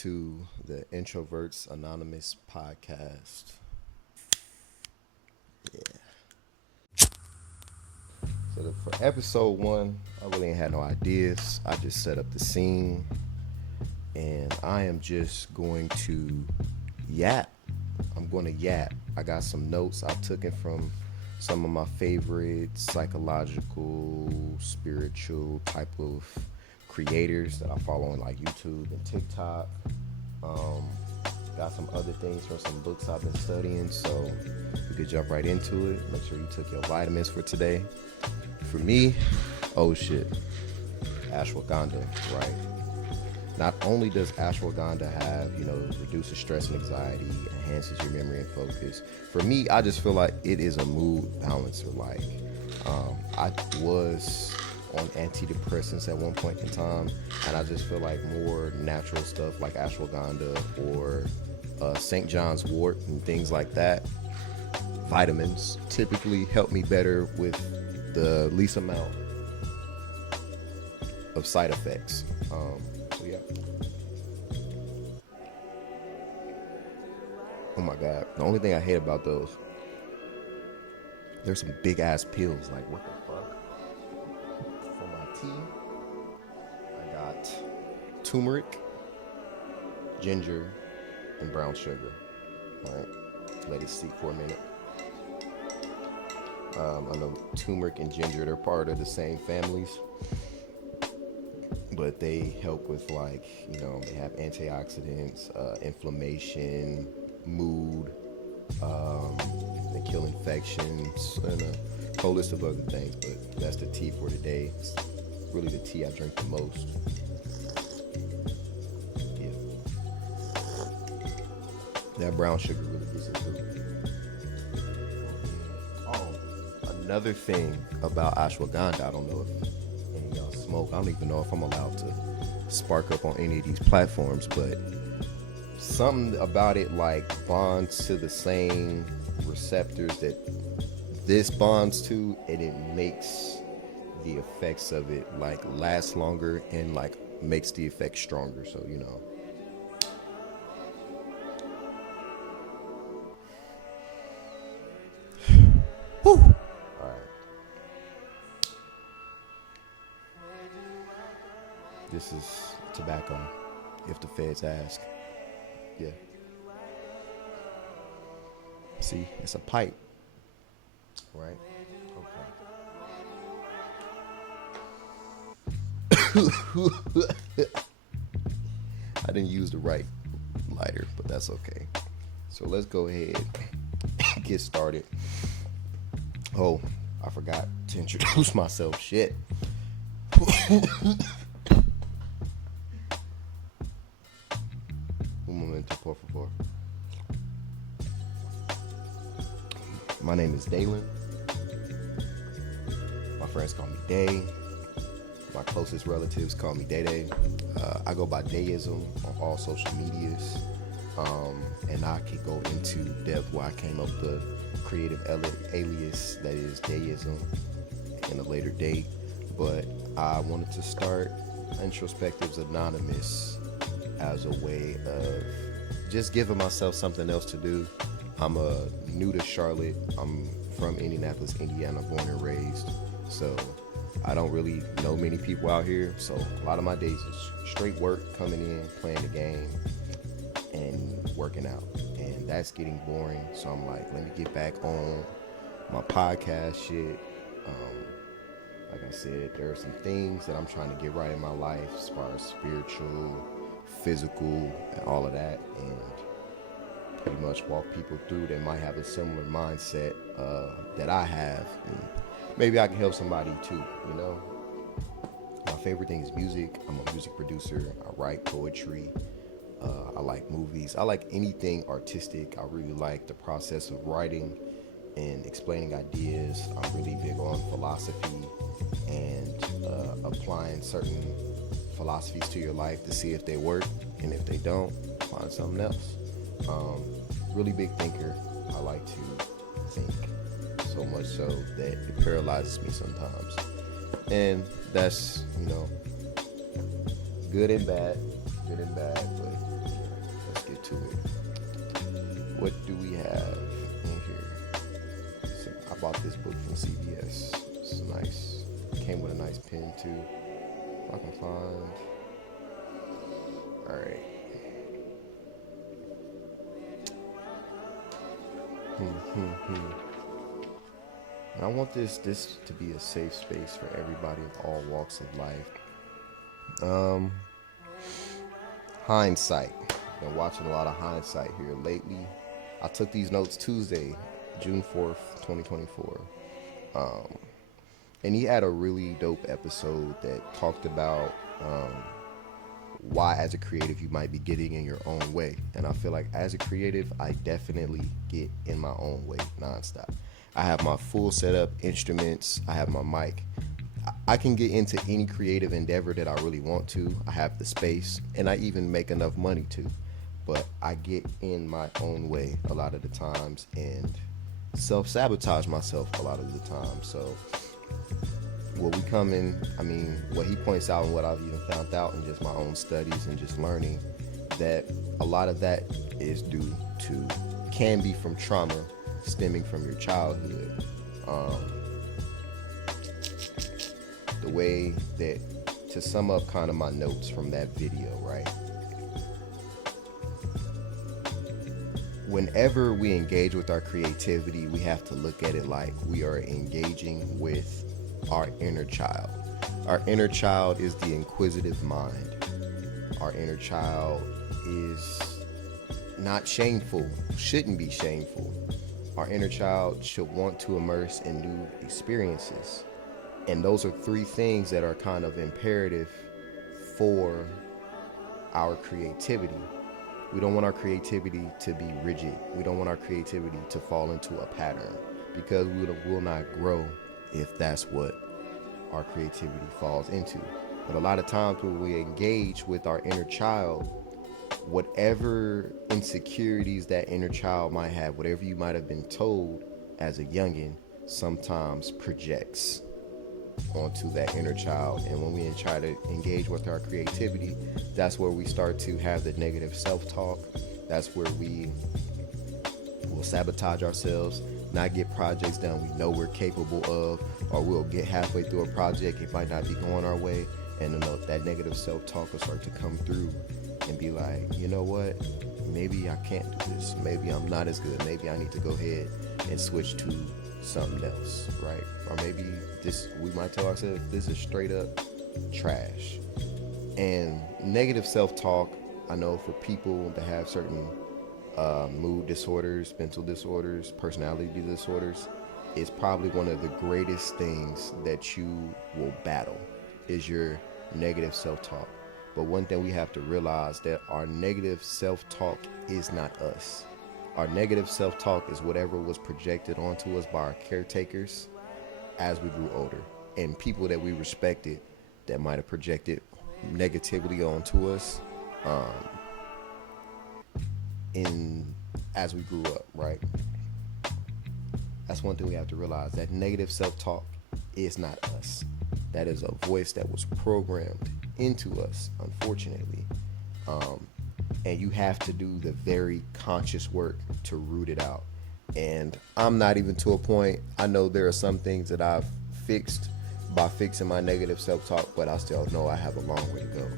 to the Introverts Anonymous podcast. So for episode 1, I really ain't had no ideas. I just set up the scene, and I am just going to yap. I'm going to yap. I got some notes I took it from some of my favorite psychological, spiritual type of creators that I follow on like YouTube and TikTok. Got some other things from some books I've been studying, so we could jump right into it. Make sure you took your vitamins for today. For me, oh shit, ashwagandha, right? Not only does ashwagandha have, reduces stress and anxiety, enhances your memory and focus. For me, I just feel like it is a mood balancer. Like, I was on antidepressants at one point in time, and I just feel like more natural stuff like ashwagandha or St. John's wort and things like that, vitamins, typically help me better with the least amount of side effects. So yeah. Oh my god, the only thing I hate about those, there's some big ass pills. Like, what the fuck? For my tea, I got turmeric, ginger, and brown sugar. All right, let it steep for a minute. I know turmeric and ginger, they're part of the same families, but they help with, like, they have antioxidants, inflammation, mood, they kill infections, and a whole list of other things. But that's the tea for today. It's really the tea I drink the most. Yeah. That brown sugar really gets it through. Another thing about ashwagandha, I don't know if any of y'all smoke. I don't even know if I'm allowed to spark up on any of these platforms, but something about it like bonds to the same receptors that this bonds to, and it makes the effects of it like last longer and like makes the effect stronger. So Whew. This is tobacco, if the feds ask. Yeah. See, it's a pipe, right? Okay. I didn't use the right lighter, but that's okay. So let's go ahead and get started. Oh, I forgot to introduce myself. Shit. Por favor. My name is Dalen. My friends call me Day. My closest relatives call me Day Day. I go by Dayism on all social medias. And I could go into depth why I came up with the creative alias that is Dayism in a later date. But I wanted to start Introspectives Anonymous as a way of just giving myself something else to do. I'm new to Charlotte. I'm from Indianapolis, Indiana, born and raised. So I don't really know many people out here. So a lot of my days is straight work, coming in, playing the game, and working out. And that's getting boring. So I'm like, let me get back on my podcast shit. Like I said, there are some things that I'm trying to get right in my life as far as spiritual, physical, and all of that, and pretty much walk people through that might have a similar mindset that I have, and maybe I can help somebody too. My favorite thing is music. I'm a music producer. I write poetry. I like movies. I like anything artistic. I really like the process of writing and explaining ideas. I'm really big on philosophy and applying certain philosophies to your life to see if they work, and if they don't, find something else. Really big thinker. I like to think so much so that it paralyzes me sometimes, and that's good and bad. good and bad, but let's get to it. What do we have in here? So I bought this book from CVS. It's nice. Came with a nice pen too. If I can find. All right. And I want this to be a safe space for everybody of all walks of life. HindzSight. Been watching a lot of HindzSight here lately. I took these notes Tuesday, June 4th, 2024. And he had a really dope episode that talked about why as a creative you might be getting in your own way. And I feel like as a creative, I definitely get in my own way nonstop. I have my full setup, instruments, I have my mic. I can get into any creative endeavor that I really want to. I have the space, and I even make enough money to. But I get in my own way a lot of the times and self-sabotage myself a lot of the time. So what we come in, what he points out and what I've even found out in just my own studies and just learning, that a lot of that is due to, can be from trauma stemming from your childhood. The way that, to sum up kind of my notes from that video, right? Whenever we engage with our creativity, we have to look at it like we are engaging with our inner child. Our inner child is the inquisitive mind. Our inner child is not shameful, shouldn't be shameful. Our inner child should want to immerse in new experiences. And those are three things that are kind of imperative for our creativity. We don't want our creativity to be rigid. We don't want our creativity to fall into a pattern, because we will not grow if that's what our creativity falls into. But a lot of times when we engage with our inner child, whatever insecurities that inner child might have, whatever you might have been told as a youngin, sometimes projects onto that inner child. And when we try to engage with our creativity, that's where we start to have the negative self-talk. That's where we will sabotage ourselves, not get projects done we know we're capable of, or we'll get halfway through a project, it might not be going our way, and then that negative self-talk will start to come through and be like, you know what, maybe I can't do this, maybe I'm not as good, maybe I need to go ahead and switch to something else, right? Or maybe we might tell ourselves this is straight up trash. And negative self-talk, I know for people that have certain mood disorders, mental disorders, personality disorders, is probably one of the greatest things that you will battle, is your negative self-talk. But one thing we have to realize, that our negative self-talk is not us. Our negative self-talk is whatever was projected onto us by our caretakers as we grew older, and people that we respected that might have projected negativity onto us as we grew up, right? That's one thing we have to realize, that negative self-talk is not us. That is a voice that was programmed into us, unfortunately. And you have to do the very conscious work to root it out. And I'm not even to a point, I know there are some things that I've fixed by fixing my negative self-talk, but I still know I have a long way to go.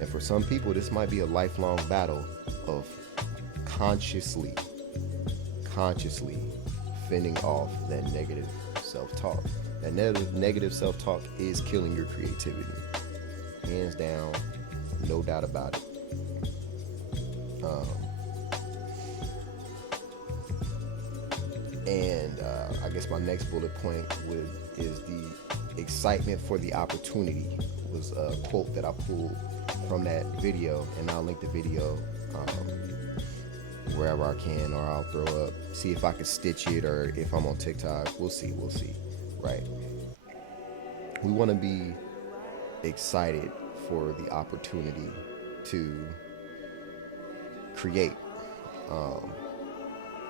And for some people, this might be a lifelong battle of consciously fending off that negative self-talk. That negative self-talk is killing your creativity. Hands down, no doubt about it. I guess my next bullet point is the excitement for the opportunity, was a quote that I pulled from that video, and I'll link the video wherever I can, or I'll throw up, see if I can stitch it, or if I'm on TikTok, we'll see, right? We want to be excited for the opportunity to create.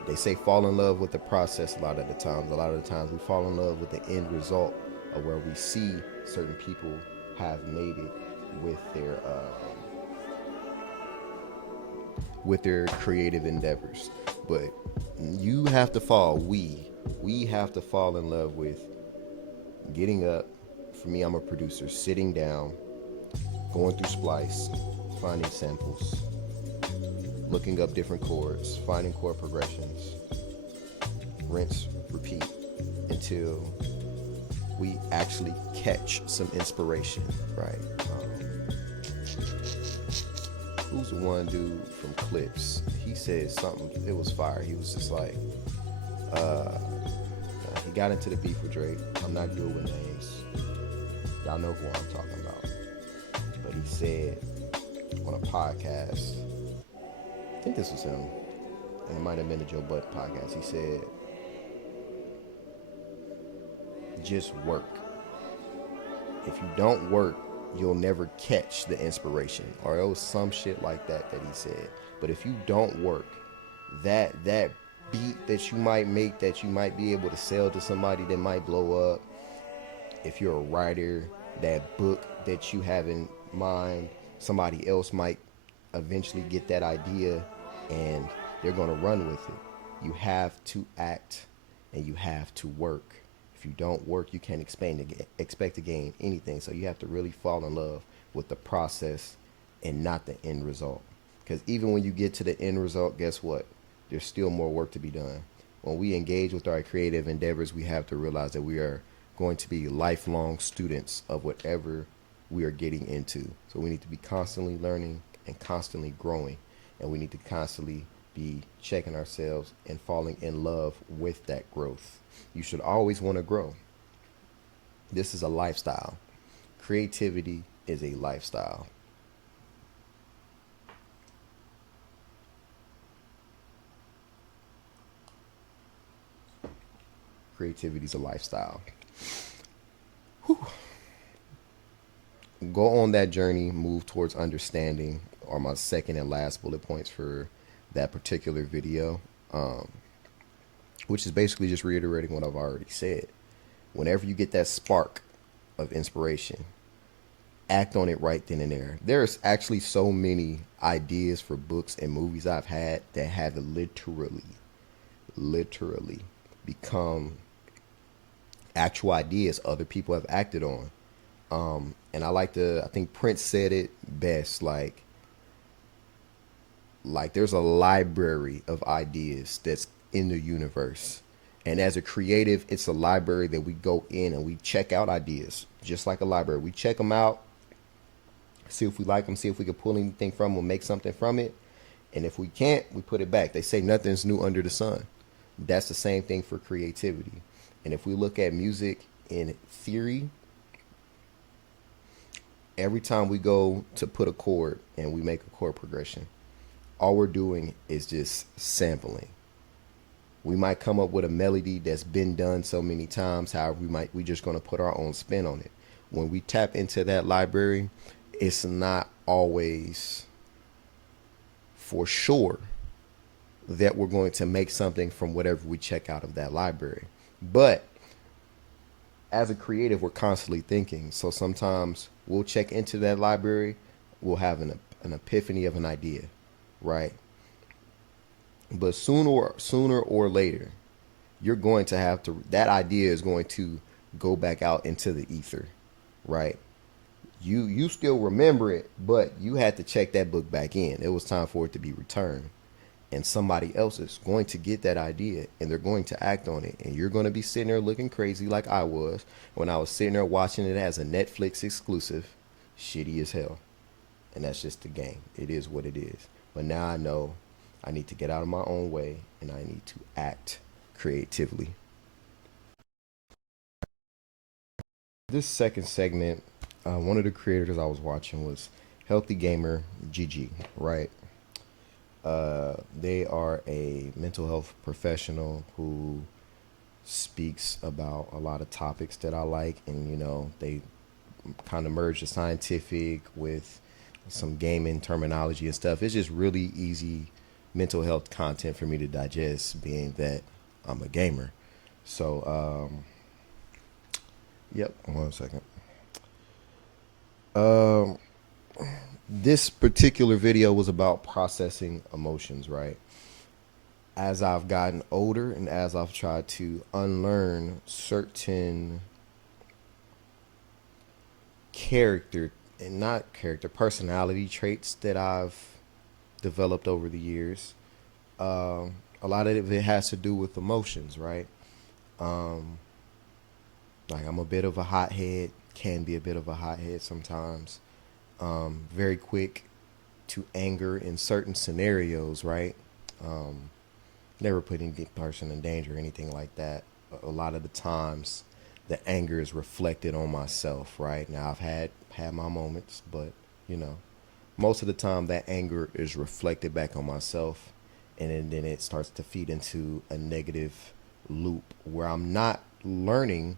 They say fall in love with the process a lot of the times. A lot of the times we fall in love with the end result of where we see certain people have made it with with their creative endeavors. But you have to fall, we have to fall in love with getting up. For me, I'm a producer, sitting down, going through Splice, finding samples, looking up different chords, finding chord progressions, rinse, repeat until we actually catch some inspiration, right? Who's the one dude from Clips? He said something, it was fire. He was just like, he got into the beef with Drake. I'm not good with names. Y'all know who I'm talking about. But he said on a podcast, I think this was him, and it might have been the Joe Budden podcast. He said, just work. If you don't work, you'll never catch the inspiration. Or it was some shit like that he said. But if you don't work, that beat that you might make, that you might be able to sell to somebody that might blow up, if you're a writer, that book that you have in mind, somebody else might eventually get that idea and they're going to run with it. You have to act and you have to work. If you don't work, you can't expect to gain anything. So you have to really fall in love with the process and not the end result. Because even when you get to the end result, guess what? There's still more work to be done. When we engage with our creative endeavors, we have to realize that we are going to be lifelong students of whatever we are getting into. So we need to be constantly learning and constantly growing. And we need to constantly be checking ourselves and falling in love with that growth. You should always want to grow. This is a lifestyle. Creativity is a lifestyle. Creativity is a lifestyle. Whew. Go on that journey, move towards understanding, are my second and last bullet points for that particular video, which is basically just reiterating what I've already said. Whenever you get that spark of inspiration, act on it right then and there. There's actually so many ideas for books and movies I've had that have literally become actual ideas other people have acted on. And I think Prince said it best, like there's a library of ideas that's in the universe. And as a creative, it's a library that we go in and we check out ideas, just like a library. We check them out, see if we like them, see if we can pull anything from them, make something from it. And if we can't, we put it back. They say nothing's new under the sun. That's the same thing for creativity. And if we look at music in theory, every time we go to put a chord and we make a chord progression, all we're doing is just sampling. We might come up with a melody that's been done so many times. However, we just going to put our own spin on it. When we tap into that library, it's not always for sure that we're going to make something from whatever we check out of that library. But as a creative, we're constantly thinking. So sometimes we'll check into that library, we'll have an epiphany of an idea, right? But sooner or later, you're going to have to, that idea is going to go back out into the ether, right? You still remember it, but you had to check that book back in. It was time for it to be returned. And somebody else is going to get that idea and they're going to act on it. And you're going to be sitting there looking crazy like I was when I was sitting there watching it as a Netflix exclusive. Shitty as hell. And that's just the game. It is what it is. But now I know I need to get out of my own way and I need to act creatively. This second segment, one of the creators I was watching was Healthy Gamer GG, right? They are a mental health professional who speaks about a lot of topics that I like, and they kind of merge the scientific with some gaming terminology and stuff. It's just really easy mental health content for me to digest, being that I'm a gamer. So, yep, 1 second. This particular video was about processing emotions, right? As I've gotten older and as I've tried to unlearn certain character and not character, personality traits that I've developed over the years, a lot of it has to do with emotions, right? Um, like I'm a bit of a hothead, can be a bit of a hothead sometimes. Very quick to anger in certain scenarios, right? Um, Never put any person in danger or anything like that. A lot of the times, the anger is reflected on myself, right? Now I've had my moments, but you know, most of the time that anger is reflected back on myself, and then it starts to feed into a negative loop where I'm not learning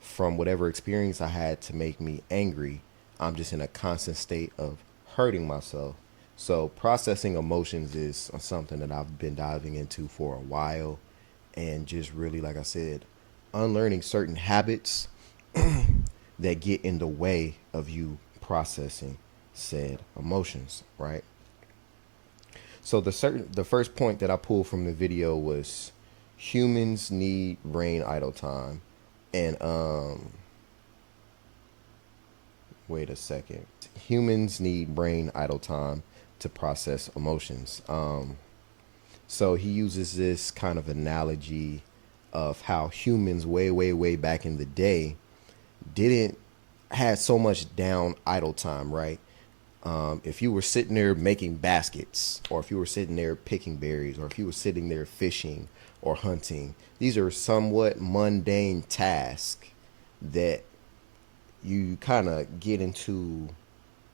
from whatever experience I had to make me angry. I'm just in a constant state of hurting myself. So processing emotions is something that I've been diving into for a while, and just really, like I said, unlearning certain habits that get in the way of you processing said emotions, right? So the first point that I pulled from the video was humans need brain idle time. And wait a second. Humans need brain idle time to process emotions. So he uses this kind of analogy of how humans way back in the day didn't had so much down idle time, right? If you were sitting there making baskets, or if you were sitting there picking berries, or if you were sitting there fishing or hunting, these are somewhat mundane tasks that you kind of get into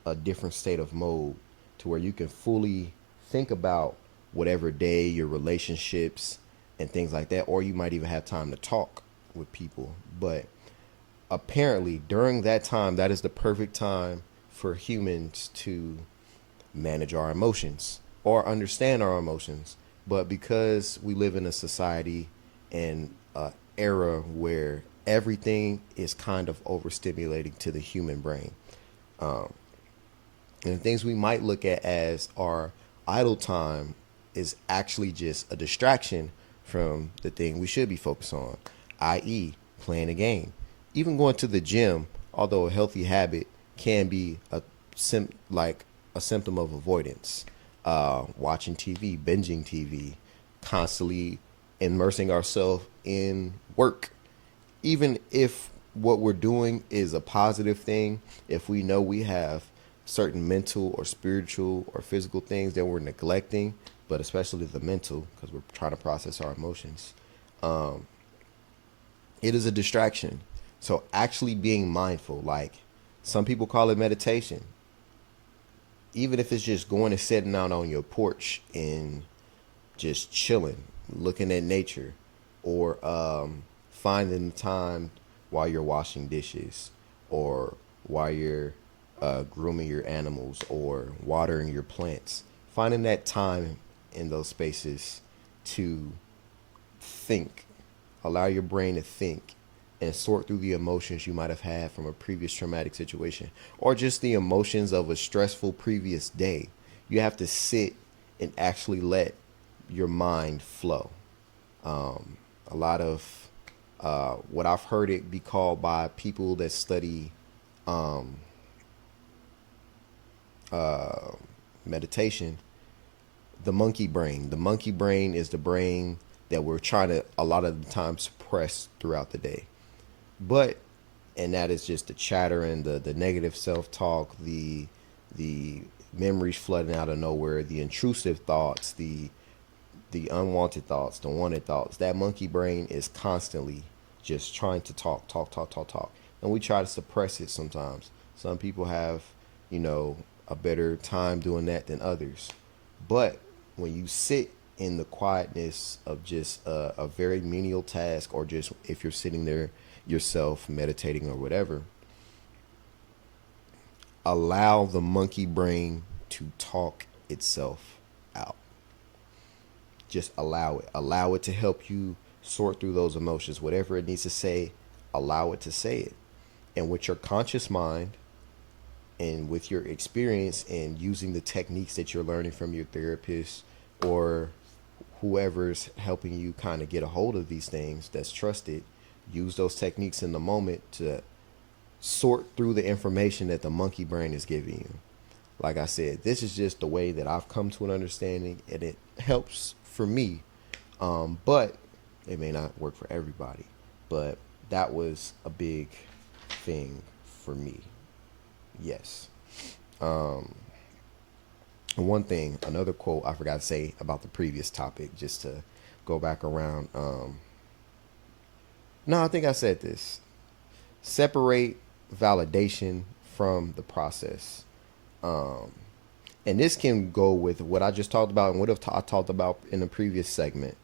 a different state of mode to where you can fully think about whatever day, your relationships, and things like that, or you might even have time to talk with people. But apparently, during that time, that is the perfect time for humans to manage our emotions or understand our emotions. But because we live in a society and an era where everything is kind of overstimulating to the human brain, and things we might look at as our idle time is actually just a distraction from the thing we should be focused on, i.e., playing a game. Even going to the gym, although a healthy habit, can be like a symptom of avoidance. Watching TV, binging TV, constantly immersing ourselves in work, even if what we're doing is a positive thing, if we know we have certain mental or spiritual or physical things that we're neglecting, but especially the mental, because we're trying to process our emotions, it is a distraction. So actually being mindful, like some people call it meditation, even if it's just going and sitting out on your porch and just chilling, looking at nature, or finding time while you're washing dishes, or while you're grooming your animals, or watering your plants. Finding that time in those spaces to think, allow your brain to think and sort through the emotions you might have had from a previous traumatic situation, or just the emotions of a stressful previous day. You have to sit and actually let your mind flow. A lot of what I've heard it be called by people that study meditation, the monkey brain. The monkey brain is the brain that we're trying to a lot of the time suppress throughout the day. But and that is just the chatter and the negative self talk, the memories flooding out of nowhere, the intrusive thoughts, the unwanted thoughts, the wanted thoughts. That monkey brain is constantly just trying to talk. And we try to suppress it sometimes. Some people have, a better time doing that than others. But when you sit in the quietness of just a very menial task, or just if you're sitting there yourself meditating or whatever, allow the monkey brain to talk itself out. Just allow it. Allow it to help you sort through those emotions. Whatever it needs to say, allow it to say it. And with your conscious mind and with your experience and using the techniques that you're learning from your therapist or whoever's helping you kind of get a hold of these things that's trusted, use those techniques in the moment to sort through the information that the monkey brain is giving you. Like I said, this is just the way that I've come to an understanding, and it helps for me. But it may not work for everybody. But that was a big thing for me. Yes. One thing, another quote I forgot to say about the previous topic, just to go back around. No, I think I said this. Separate validation from the process. And this can go with what I just talked about and what I talked about in the previous segment.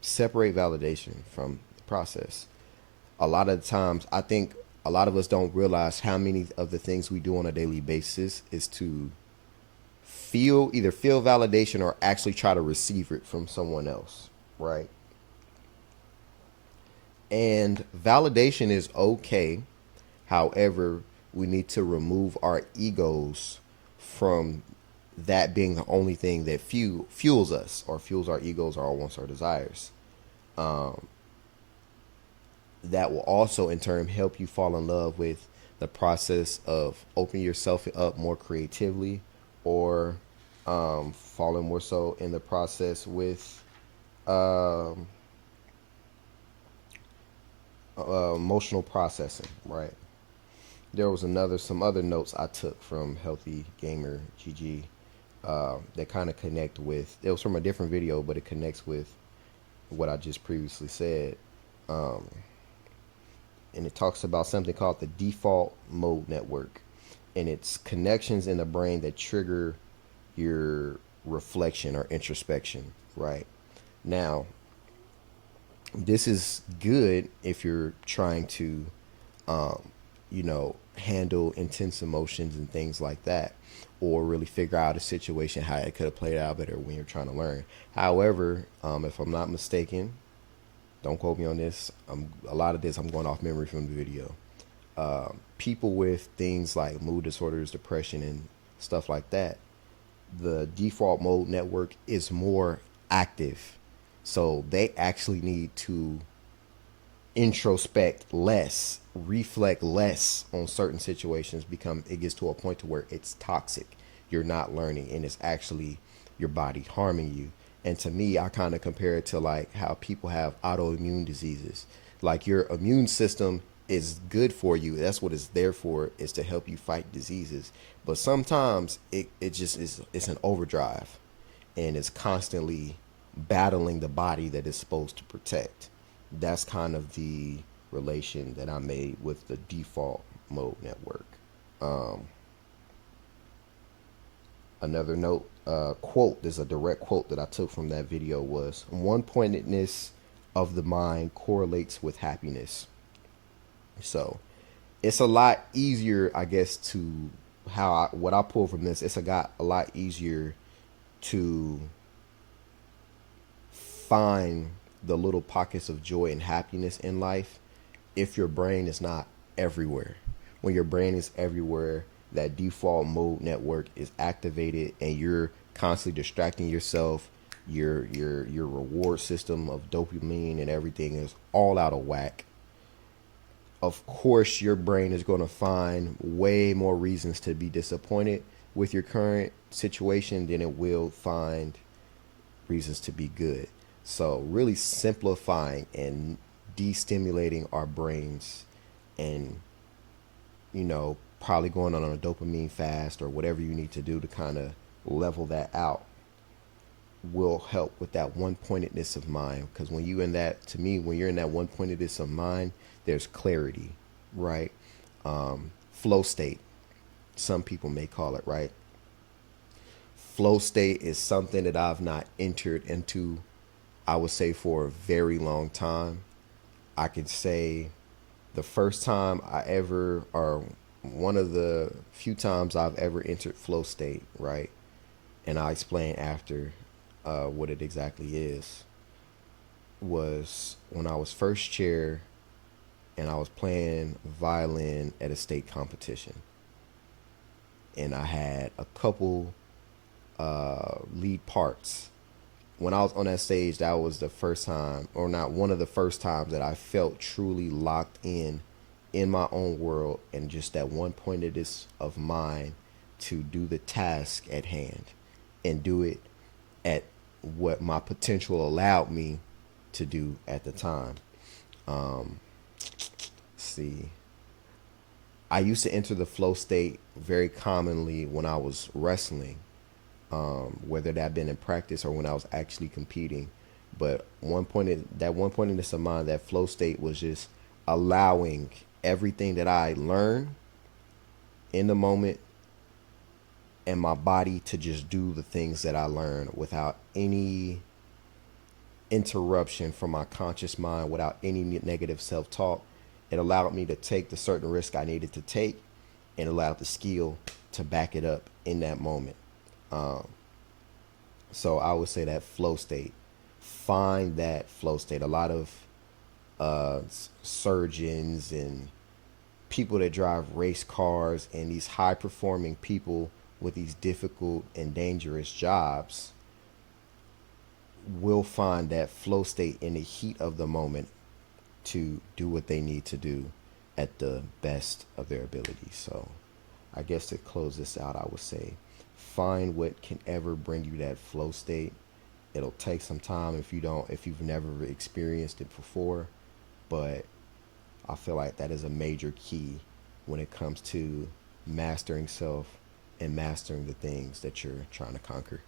Separate validation from the process. A lot of the times, I think a lot of us don't realize how many of the things we do on a daily basis is to either feel validation or actually try to receive it from someone else, right? And validation is okay. However, we need to remove our egos from that being the only thing that fuels us or fuels our egos, our wants, our desires. That will also in turn help you fall in love with the process of opening yourself up more creatively, or falling more so in the process with emotional processing, right? There was some other notes I took from Healthy Gamer GG that kind of connect with. It was from a different video, but it connects with what I just previously said. And it talks about something called the default mode network, and it's connections in the brain that trigger your reflection or introspection. Right now, this is good if you're trying to, handle intense emotions and things like that, or really figure out a situation how it could have played out better when you're trying to learn. However, if I'm not mistaken, don't quote me on this. A lot of this I'm going off memory from the video. People with things like mood disorders, depression, and stuff like that, the default mode network is more active. So they actually need to introspect less, reflect less on certain situations, become it gets to a point to where it's toxic. You're not learning and it's actually your body harming you. And to me, I kind of compare it to like how people have autoimmune diseases. Like your immune system is good for you. That's what it's there for, is to help you fight diseases. But sometimes it just is, it's an overdrive, and it's constantly battling the body that it's supposed to protect. That's kind of the relation that I made with the default mode network. Another note, quote, there's a direct quote that I took from that video was, one-pointedness of the mind correlates with happiness. So it's a lot easier, I guess, to what I pull from this, got a lot easier to find the little pockets of joy and happiness in life if your brain is not everywhere. When your brain is everywhere, that default mode network is activated and you're constantly distracting yourself. Your reward system of dopamine and everything is all out of whack. Of course, your brain is going to find way more reasons to be disappointed with your current situation than it will find reasons to be good. So really simplifying and destimulating our brains, and probably going on a dopamine fast or whatever you need to do to kind of level that out will help with that one-pointedness of mind. Because when you're in that, to me, when you're in that one-pointedness of mind, there's clarity, right? Flow state, some people may call it, right? Flow state is something that I've not entered into, I would say, for a very long time. I could say the first time or one of the few times I've ever entered flow state, right? And I'll explain after what it exactly is, was when I was first chair and I was playing violin at a state competition, and I had a couple lead parts. When I was on that stage, that was the first time, or not one of the first times, that I felt truly locked in my own world, and just that one pointedness of mind to do the task at hand and do it at what my potential allowed me to do at the time. Um, see, I used to enter the flow state very commonly when I was wrestling, whether that been in practice or when I was actually competing. But one point in this of mine, that flow state was just allowing everything that I learned in the moment and my body to just do the things that I learned without any interruption from my conscious mind, without any negative self talk. It allowed me to take the certain risk I needed to take and allowed the skill to back it up in that moment. Um, so I would say that flow state. Find that flow state. A lot of surgeons and people that drive race cars and these high performing people with these difficult and dangerous jobs will find that flow state in the heat of the moment to do what they need to do at the best of their ability. So I guess to close this out, I would say find what can ever bring you that flow state. It'll take some time if you've never experienced it before, but I feel like that is a major key when it comes to mastering self and mastering the things that you're trying to conquer.